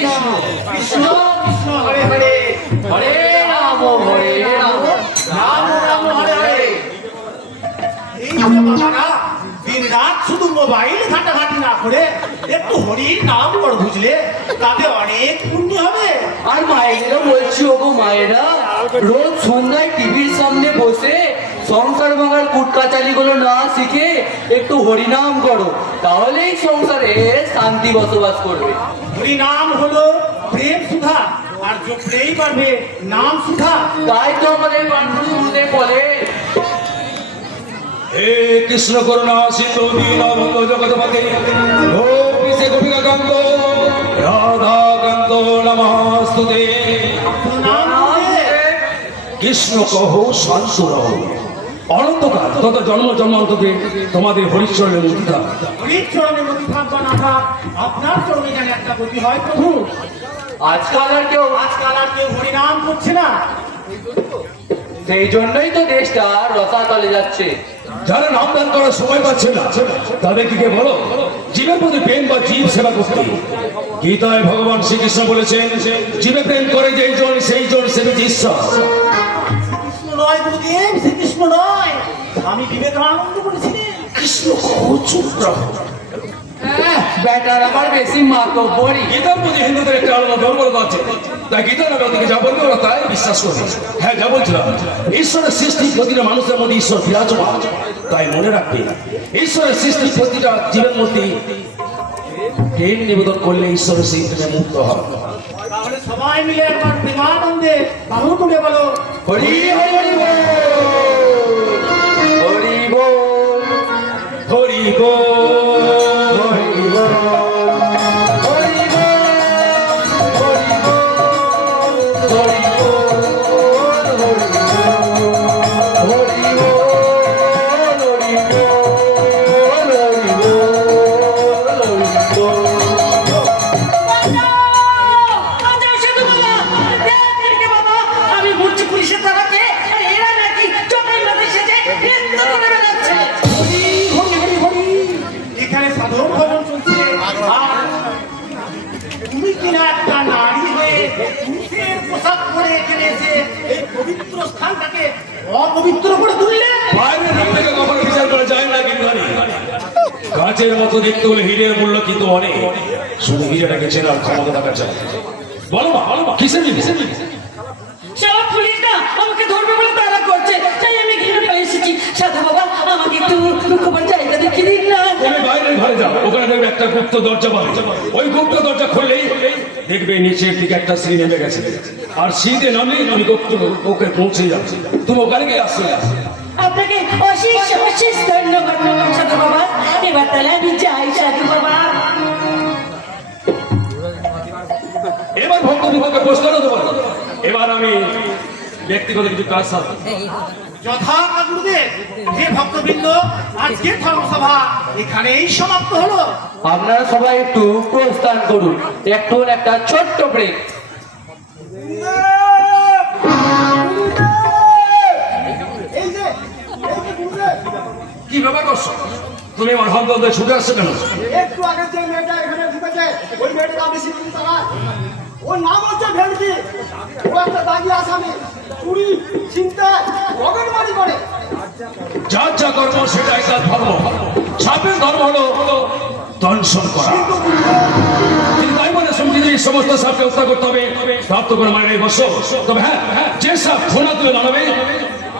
কৃষ্ণ কৃষ্ণ কৃষ্ণ হরে হরে, হরে রাম রাম রাম হরে হরে। এই যে বাবারা দিন রাত শুধু মোবাইল ঘাটাঘাটি না করে একটু হরির নাম করে বুঝলে, তাতে অনেক পুণ্য হবে। আর মায়েরা বলছি, ওগো মায়েরা, রোজ সন্ধ্যায় টিভির সামনে বসে সংসার ভাঙার কুটকাচালি গুলো না শিখে একটু হরিনাম করো, তাহলেই সংসারে শান্তি বসবাস করবে। হরি নাম হলো প্রেম সুধা, আর জপলেই পারবে নাম সুধা। তাই তো আমাদের বান্ধবীদের বলে, হে কৃষ্ণ করুণা সিন্ধু দীনবন্ধু জগৎপতে গোপীশে গোপিকা কান্ত রাধা কান্ত নমস্তুতে। কৃষ্ণ কহ শান্ত রহ, অনন্তকাল তত জন্ম জন্মান্তরে তোমাদের হরিচরণের মূর্তি থাক। হরিচরণের মূর্তি থাকবা না থাক, আপনার চরণে যেন একটা গতি হয় প্রভু। আজকাল আর কেউ হরিনাম করছে না, সেই জন্যই তো দেশটা রসাতলে যাচ্ছে। যারা নামদান করার সময় পাচ্ছে না তাদেরকে কে বলো জীবের প্রতি প্রেম বা জীব সেবা করতে। গীতায় ভগবান শ্রীকৃষ্ণ বলেছেন, জীবে প্রেম করে যেই জন সেই জন সেবিত ঈশ্বর। কৃষ্ণ নয় গুরুদেব, শ্রীকৃষ্ণ নয়, আমি বিবেকানন্দ বলেছিলেন। কৃষ্ণ চুপ রাখো। ব্যাটার আবার বেশি মাতব্বরি। গীতার প্রতি হিন্দুদের একটা আলাদা দুর্বলতা আছে, তাই গীতা নামে ওদিকে যা বলবে ওরা তাই বিশ্বাস করবে। হ্যাঁ, যা বলছিলাম, ঈশ্বরের সৃষ্টি প্রতিটা মানুষের মধ্যে ঈশ্বর বিরাজমান, তাই মনে রাখবে ঈশ্বরের সৃষ্টি প্রতিটা জীবের মধ্যে প্রেম নিবেদন করলে ঈশ্বরের সেই প্রেমে মুক্ত হয়। তাহলে সবাই মিলে একবার প্রেমানন্দে বাহু তুলে বলো, হরি হরি বল, হরি বল, হরি বল, হরি বল, হরি বল, হরি বল, হরি বল, হরি বল, হরি বল, আমি বুঝছি পুলিশের তারাকে, এরা নাকি চোখের মধ্যে সেজে নৃত্য করে বেড়াচ্ছে। হরি হরি হরি হরি। এখানে সাধন ভজন চলছে, আর তুমি কিনা একটা নারী হয়ে পুরুষের পোশাক পরে এখানে এসে এই পবিত্র স্থানটাকে অপবিত্র করে তুললে। বাইরের দিক থেকে কখনো বিচার করা যায় না, কিন্তু গাছের মতো দেখতে হলে হীরের মূল্য কিন্তু অনেক, শুধু হীরেটাকে চেনার ক্ষমতা থাকা চাই। বলো মা, বলো মা, কিসের কিসের সব পুলিশ না আমাকে ধরবে বলে তারা করছে, তাই আমি এখানে পেয়ে এসেছি। সাধু বাবা, আমাকে একটু লুকোবার জায়গা দেখিয়ে দিন না। তুমি বাইরের ঘরে যাও, ওখানে দেখবে একটা গুপ্ত দরজা পাবে। ওই গুপ্ত দরজা খুললেই দেখবে নিচের দিকে একটা সিঁড়ি নেমে গেছে, আর সিঁড়িতে নামলেই তুমি ওকে পৌঁছে যাচ্ছে। তুমি ওখানে গিয়ে আসলে আপনাকে অশেষ অশেষ ধন্যবাদ সাধু বাবা। এবার তাহলে আমি যাই সাধু বাবা। এবার ভক্তবিভাগকে প্রশ্ন করতে পারো। এবার আমি ব্যক্তিগত কিছু কাজ সাথে যথা গুরুদেব। হে ভক্তবৃন্দ, আজকে ধর্মসভা এখানেই সমাপ্ত হলো। আপনারা সবাই একটু প্রস্থান করুন, একটু একটা ছোট্ট ব্রেক। কি ব্যাপার করছো তুমি? আমার হল ছুটে আসছো কেন? একটু আগে যে মেয়েটা এখানে ঢুকেছে, ওই মেয়েটাকে আমি স্বীকৃতি তারা, ওর নাম হচ্ছে ভেলকি। ও একটা দাগি আসামি, চুরি চিন্তা রগেরবাজি করে। যার যা কর্ম সেটাই তার ধর্ম। সাপের ধর্ম হলো দংশন করা। কিন্তু তাই বলে সঙ্গীত এই সমস্ত সাপকে হত্যা করতে হবে তার তো কোনো মানে নেই বস। তবে হ্যাঁ, যে সাপ ফোনা তুলে দাঁড়াবে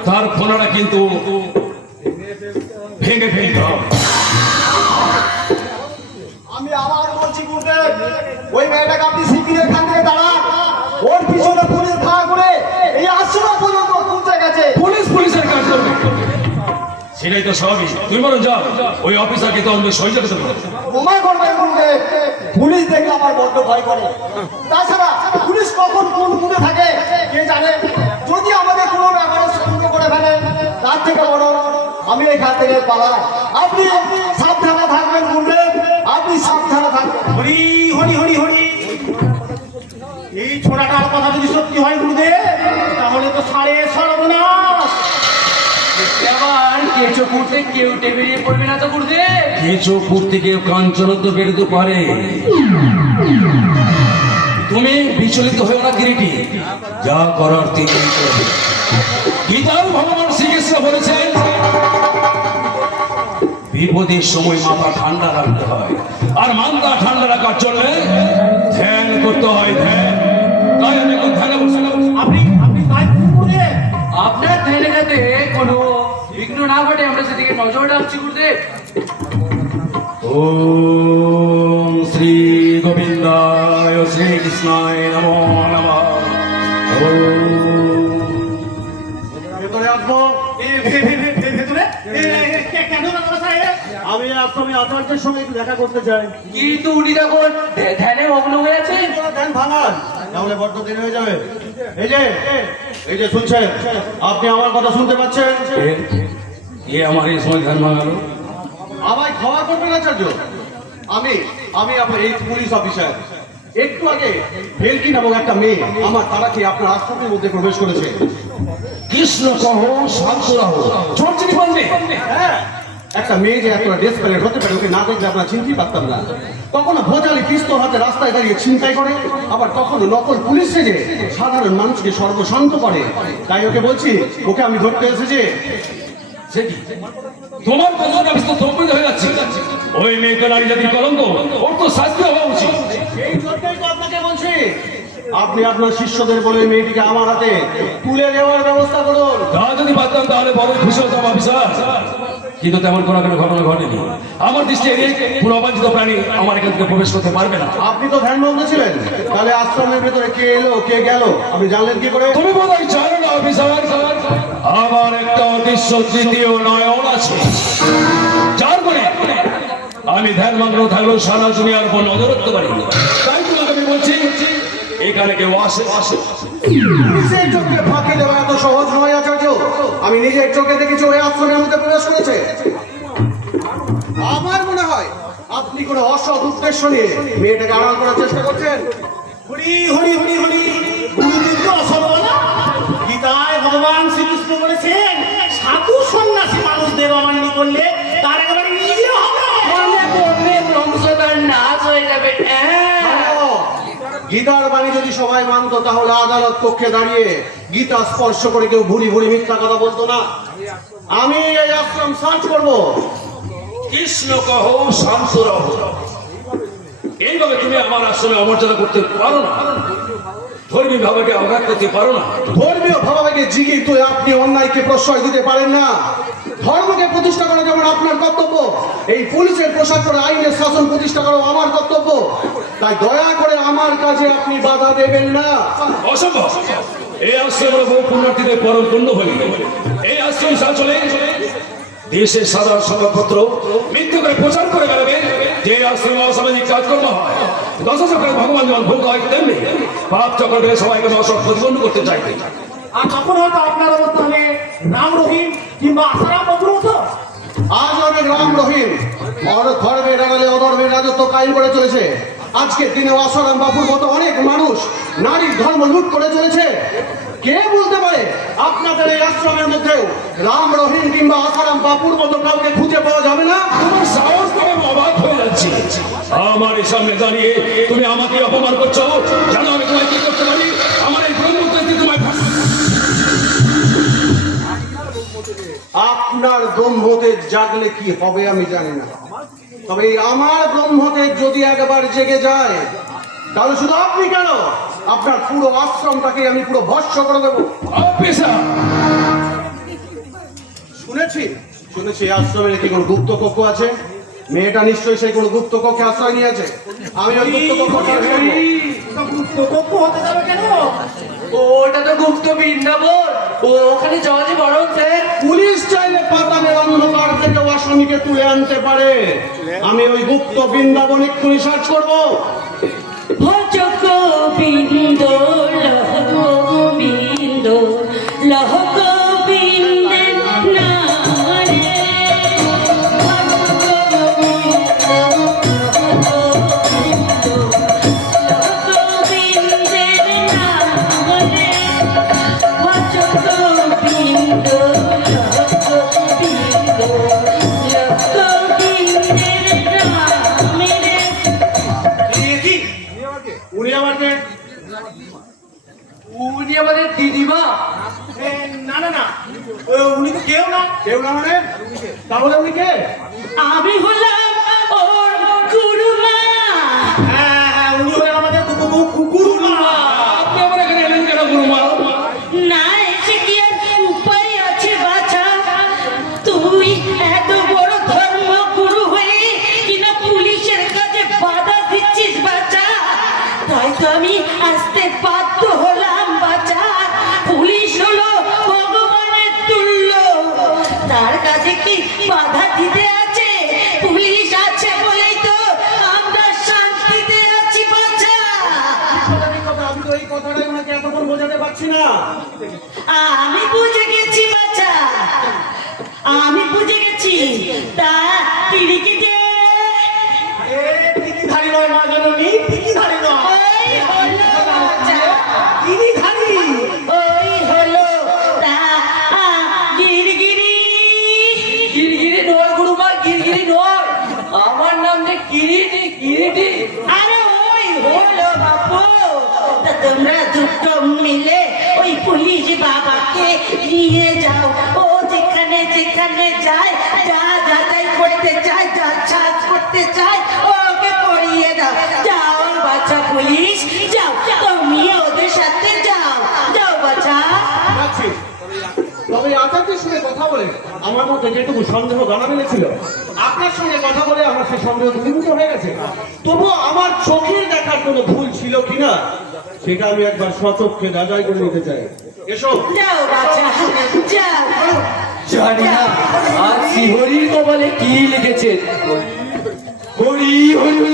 তার ফোনাটা কিন্তু ভেঙে ফেলতে হবে। আমি আবার বলছি গুরুদেব, ওই মেয়েটাকে আপনি শিগগিরই এখান থেকে দাঁড়ান। ওর পিছনে পুলিশ ধাওয়া করে এই আশ্রম পর্যন্ত পৌঁছে গেছে। পুলিশের কাজ করবে, সেটাই তো স্বাভাবিক। তুমি বলো যাও, ওই অফিসারকে তো আমাদের সহ্য করতে পারো। বোমা করবে গুরুদেব, পুলিশ দেখলে আমার বড্ড ভয় করে। তাছাড়া পুলিশ কখন কোন মুখে থাকে কে জানে, যদি আমাদের কোনো ব্যাপারে সতর্ক করে ফেলে তার থেকে বড় আমি এখান থেকে পালাই। আপনি সাবধানে থাকবেন গুরুদেব, আপনি সাবধানে থাকবেন। হরি হরি হরি হরি। এই ছোড়াটার কথা যদি সত্যি হয় গুরুদেব, তাহলে তো সাড়ে সর্বনাশ। আবার কেঁচো করতে কেউ টেবিলে পড়বে না তো গুরুদেব? কেঁচো করতে কেউ কাঞ্চন তো বেরোতে পারে, তুমি বিচলিত হয়েও না কিরিটি, যা করার তিনি করবে। গীতার ভগবান শ্রীকৃষ্ণ বলেছেন বিপদের সময় মাথা ঠান্ডা রাখতে হয়, আর মাথা ঠান্ডা রাখার জন্য ধ্যান করতে হয়। ধ্যান, তাই আমি এখন ধ্যানে বসলাম। আপনি আপনি তাই করে আপনার ধ্যানে যাতে কোনো বিঘ্ন না ঘটে আমরা সেদিকে নজর রাখছি গুরুদেব। ওম শ্রী গোবিন্দায় শ্রী কৃষ্ণায় নমো নমঃ। ভেতরে আসবো। ভেতরে কেন বাবা সাহেব? আমি আপনি আচার্যের সঙ্গে একটু দেখা করতে চাই। কিন্তু উনি তখন ধ্যানে মগ্ন হয়ে আছেন। ধ্যান ভাঙান, তাহলে বড্ড দেরি হয়ে যাবে। এই যে শুনছেন, আপনি আমার কথা শুনতে পাচ্ছেন? এ আমার এই সময় ধ্যান ভাঙালো। আমায় ক্ষমা করবেন আচার্য, আমি আপনার এই পুলিশ অফিসার। একটু আগে ভেলকি নামক একটা মেয়ে আমার তারাকে আপনার আশ্রমের মধ্যে প্রবেশ করেছে। কৃষ্ণ কহ শান্ত রাহো, চোরচিনি পারবে। হ্যাঁ, একটা মেয়ে যে এত ডেসপারেট হতে পারে, ওকে না দেখলে আপনারা চিনতেই পারতাম না। কখনো ভোজালি পিস্তল হাতে রাস্তায় দাঁড়িয়ে ছিনতাই করে, আবার কখনো নকল পুলিশ সেজে সাধারণ মানুষকে সর্বশান্ত করে। তাই ওকে বলছি, ওকে আমি ধরতে এসেছি। সে কি তোমার কথা আমি তো থমকে হয়ে যাচ্ছি। ওই মেয়েকে নারী জাতির কলঙ্ক, ওর তো শাস্তি হওয়া উচিত। এই জন্যই তো আপনাকে বলছি, আপনি আপনার শিষ্যদের বলে মেয়েটিকে আমার হাতে তুলে দেওয়ার ব্যবস্থা করুন। তা যদি পারতাম তাহলে বড় খুশি হতাম অফিসার, কিন্তু তেমন কোনো ঘটনা ঘটেনি। আমার দৃষ্টি এড়িয়ে পুরো অবাঞ্ছিত প্রাণী আমার এখান থেকে প্রবেশ করতে পারবে না। আপনি তো ধ্যানমগ্ন ছিলেন, তাহলে আশ্রমের ভেতরে কে এলো কে গেল আপনি জানলেন কি করে? তুমি বোধহয় জানো না অফিসার, আমার একটা অদৃশ্য তৃতীয় নয়ন আছে, যার করে আমি ধ্যান মগ্ন থাকলেও সারা দুনিয়ার উপর নজর রাখতে পারি। তাই তোমাকে আমি বলছি, এখানে কেউ আসে। নিজের চোখে ফাঁকি দেওয়া এত সহজ নয় আচার্য। আমি নিজের চোখে দেখেছি ওই আশ্রমের মধ্যে প্রবেশ করেছে। আমার মনে হয় আপনি কোনো অসৎ উদ্দেশ্য নিয়ে মেয়েটাকে আড়াল করার চেষ্টা করছেন। হরি হরি হরি হরি, গুরুদেব তো অসল বলা। গীতায় ভগবান শ্রীকৃষ্ণ বলেছেন, সাধু সন্ন্যাসী মানুষদের অমান্য করলে তার একেবারে নিজে হবে। মনে করবে বংশধর নাশ হয়ে যাবে। গীতার বাণী যদি সবাই মানত, তাহলে আদালত কক্ষে দাঁড়িয়ে গীতা স্পর্শ করে কেউ ভুরি ভুরি মিথ্যা কথা বলতো না। আমি এই আশ্রম সার্চ করব। কৃষ্ণ কহ শান্ত রহ। এইভাবে তুমি আমার আশ্রমে অমর্যাদা করতে পারো না, ধর্মী ভাবাকে আঘাত করতে পারো না। ধর্মীয় ভাবাবেগে জিগিয়ে তো আপনি অন্যায়কে প্রশ্রয় দিতে পারেন না। ধর্মকে প্রতিষ্ঠা করা যেমন আপনার কর্তব্য, এই পুলিশের পোশাক করে আইনের শাসন প্রতিষ্ঠা করা আমার কর্তব্য। তাই দয়া করে আমার কাজে আপনি বাধা দেবেন না। অসম্ভব। এই আশ্রমের বহু পুণ্যার্থীদের পরম পুণ্য হয়ে এই আশ্রম চলে দেশের সাধারণ সংবাদপত্র মৃত্যু করে প্রচার করে বেড়াবে যে আশ্রমে অসামাজিক কাজকর্ম হয়। দশ চক্রের ভগবান যেমন ভোগ হয়, তেমনি পাপ চক্র থেকে সবাইকে অসৎ প্রতিবন্ধ করতে চাইবে। আর তখন হয়তো আপনার অবস্থানে রাম রহিম কিংবা আসারাম বাবুর মতো আজ অনেক রাম রহিম ধর্মের আড়ালে অধর্মের রাজত্ব কায়েম করে চলেছে। আজকের দিনে আসারাম বাবুর মতো অনেক মানুষ নারীর ধর্ম লুট করে চলেছে। কে বলতে পারে আপনাদের এই আশ্রমের মধ্যেও রাম রহিম কিংবা আসারাম বাবুর মতো কাউকে খুঁজে পাওয়া যাবে না? তোমার সাহস করে অবাক হয়ে যাচ্ছে। আমার এই সামনে দাঁড়িয়ে তুমি আমাকে অপমান করছো। জানো আমি তোমায় কি করতে পারি? আমার এই ব্রহ্মচর্য তোমায় আপনার ব্রহ্মতেজ জাগলে কি হবে আমি জানি না, তবে এই আমার ব্রহ্মতেজ যদি একবার জেগে যায়, তাহলে শুধু আপনি কেন, আপনার পুরো আশ্রমটাকে আমি পুরো ভস্ম করে দেবো। অফিসার, শুনেছি এই আশ্রমের কি কোনো গুপ্ত কক্ষ আছে? মেয়েটা নিশ্চয়ই সেই কোনো গুপ্ত কক্ষে আশ্রয় নিয়েছে। আমি ওই গুপ্ত কক্ষ কক্ষ হতে যাবে কেন? ওটা তো গুপ্ত বৃন্দাবন, ওখানে যাওয়া যে বরং স্যার। পুলিশ চাইলে পাতানের অন্ধকার থেকে আসামিকে তুলে আনতে পারে। আমি ওই গুপ্ত বৃন্দাবন এক্ষুনি সার্চ করবো। ভজ গোবিন্দ লহ গোবিন্দ লহ গোবিন্দের নারে ভজ গোবিন্দ লহ গোবিন্দের নারে ভজ গোবিন্দ লহ গোবিন্দ লহ গোবিন্দের নামে। উনি আমাকে উনি তো কেউ না। কেউ না মানে? তাহলে উনি কে? আমি হলাম ওর গুরুমা। হ্যাঁ হ্যাঁ, উনি হলেন আমাদের কুকুরমা। আপনি আমার এখানে এলেন কেন গুরুমা? না এসে কি আর উপায় আছে বাছা? তুই এত বড় ধর্মগুরু হয়ে কিনা পুলিশের কাছে বাধা দিচ্ছিস বাছা, তাই তো আমি আসতে বাধ্য হলাম বাছা। পুলিশ হলো ভগবানের তুল্য, তার কাছে কি বাধা দিতে আছে? পুলিশ আছে বলেই তো আমরা শান্তিতে আছি বাছা। আমি তো এই কথাটাই ওনাকে এতক্ষণ বোঝাতে পারছি না। আমি বুঝে গেছি বাচ্চা, আমি বুঝে গেছি। তা তিরিকি যে ধারী নয় মা জননী, ধারী নয়। ওই হলো বাচ্চা, ধারী। ওই হলো তা গিরগিরি। গিরগিরি নয় গুরুমা, গিরগিরি নয়, আমার নাম যে কিরিটি, কিরিটি। আরে ওই হলো বাপু। তা তোমরা দুটো মিলে ওই পুলিশ বাবাকে নিয়ে যাও। ও যেখানে যেখানে যায়, যা যাচাই করতে চায়, যা ছাজ করতে চায়, ওকে পড়িয়ে দাও। যাও বাচ্চা পুলিশ, যাও, তুমি ওদের সাথে যাও, যাও বাচ্চা। যাচ্ছি। তবে আচার্যের সঙ্গে কথা বলে আমার মধ্যে যেটুকু সন্দেহ জানা মিলেছিল, আপনার সঙ্গে কথা বলে আমার সেই সন্দেহ দূরীভূত হয়ে গেছে। তবুও আমার চোখের দেখার কোনো ভুল ছিল কিনা সেটা আমি একবার সচক্ষে যাচাই করে নিতে চাই। এসো। যাও বাচ্চা, যাও। জানি না আজ শ্রীহরির কপালে কি লিখেছে। হরি হরি